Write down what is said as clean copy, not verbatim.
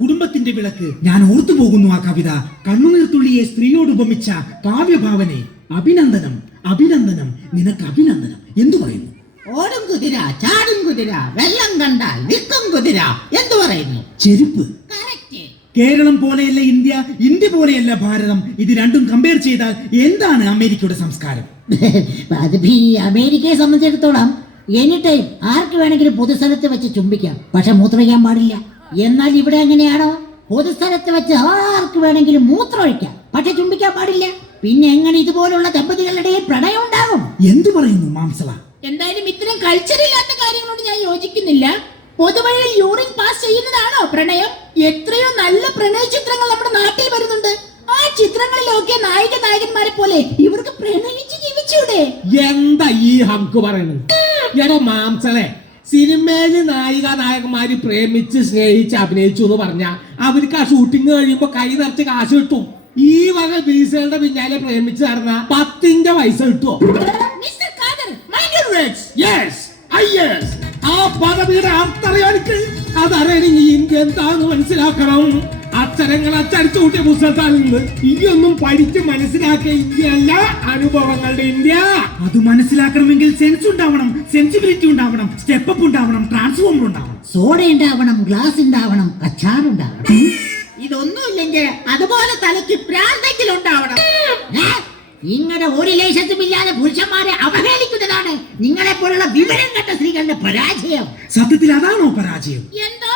കുടുംബത്തിന്റെ വിളക്ക്. ഞാൻ ഓർത്തുപോകുന്നു ആ കവിത. കണ്ണുനീർത്തുള്ളിയെ സ്ത്രീയോട് ഉപമിച്ച കാവ്യഭാവനെ. അഭിനന്ദനം, അഭിനന്ദനം, നിനക്ക് അഭിനന്ദനം. എന്തു പറയുന്നു? ഓടും കുതിര, ചാടും കുതിര, വെള്ളം കണ്ടാൽ വിൽക്കും കുതിര. എന്തു പറയുന്നു? ചെരുപ്പ്. കറക്റ്റ്. കേരളം പോലെയല്ല ഇന്ത്യ, ഇന്ത്യ പോലെയല്ല ഭാരതം. ഇത് രണ്ടും കമ്പയർ ചെയ്താൽ എന്താണ് അമേരിക്കയുടെ സംസ്കാരം? അതിപ്പോ ഈ അമേരിക്കയെ സംബന്ധിച്ചിടത്തോളം എനി ടൈം ആർക്ക് വേണമെങ്കിലും പൊതുസ്ഥലത്ത് വെച്ച് ചുംബിക്കാം, പക്ഷെ മൂത്രമൊഴിക്കാൻ പാടില്ല. എന്നാൽ ഇവിടെ എങ്ങനെയാണോ? പൊതുസ്ഥലത്ത് വെച്ച് ആർക്ക് വേണമെങ്കിലും മൂത്രമൊഴിക്കാം, പക്ഷെ ചുംബിക്കാൻ പാടില്ല. പിന്നെ എങ്ങനെ ഇതുപോലുള്ള ദമ്പതികളുടെ പ്രണയം ഉണ്ടാകും? എന്തു പറയുന്നു മാംസള? എന്തായാലും ഇത്തരം കൾച്ചറില്ലാത്ത കാര്യങ്ങളോട് ഞാൻ യോജിക്കുന്നില്ല. പൊതുവഴിയിൽ യൂറിൻ പാസ് ചെയ്യുന്നതാണോ പ്രണയം? എത്രയോ നല്ല പ്രണയ ചിത്രങ്ങൾ നമ്മുടെ നാട്ടിൽ വരുന്നുണ്ട്. ആ ചിത്രങ്ങളിലൊക്കെ നായിക നായകന്മാരെ പോലെ ഇവർക്ക് പ്രണയിച്ച് ജീവിച്ചൂടെ? എന്താ ഈ ഹംക്ക് പറയുന്നത്? എടോ മാംസളെ, സിനിമയില് നായിക നായകന്മാര് പ്രേമിച്ച് സ്നേഹിച്ച് അഭിനയിച്ചു എന്ന് പറഞ്ഞാ അവർക്ക് ആ ഷൂട്ടിംഗ് കഴിയുമ്പോ കൈ നിറച്ച് കാശ് കിട്ടും. ഈ വക ബീസുകളുടെ പിന്നാലെ പ്രേമിച്ച് നടന്ന 10ന്റെ പൈസ കിട്ടുമോ? Mister Khader, mind your words. Yes, yes. ആ പദവിയുടെ അർത്ഥറിയാനിക്ക് അതറിയണമെങ്കിൽ ഇന്ത്യ എന്താന്ന് മനസ്സിലാക്കണം. അക്ഷരങ്ങൾ അച്ചടിച്ചു കൂട്ടിയ പുസ്തകത്താൽ നിന്ന് ഇയൊന്നും പഠിച്ച് മനസ്സിലാക്കിയ ഇന്ത്യ അല്ല അനുഭവങ്ങളുടെ ഇന്ത്യ. അത് മനസ്സിലാക്കണമെങ്കിൽ സെൻസ് ഉണ്ടാവണം, സെൻസിബിലിറ്റി ഉണ്ടാവണം, സ്റ്റെപ്പ് അപ്പ് ഉണ്ടാവണം, ട്രാൻസ്ഫോമർ ഉണ്ടാവണം, സോഡ ഉണ്ടാവണം, ഗ്ലാസ് ഉണ്ടാവണം, അച്ചാറുണ്ടാവണം. ഇതൊന്നുമില്ലെങ്കിൽ അതുപോലെ തലയ്ക്ക് പ്രാന്തെങ്കിലും ഉണ്ടാവണം. ഇങ്ങനെ ഒരു ലേശത്തുമില്ലാതെ പുരുഷന്മാരെ അവഹേളിക്കുന്നതാണ് നിങ്ങളെ പോലുള്ള വിവരം കെട്ട സ്ത്രീകളുടെ പരാജയം. സത്യത്തിൽ അതാണോ പരാജയം? എന്തോ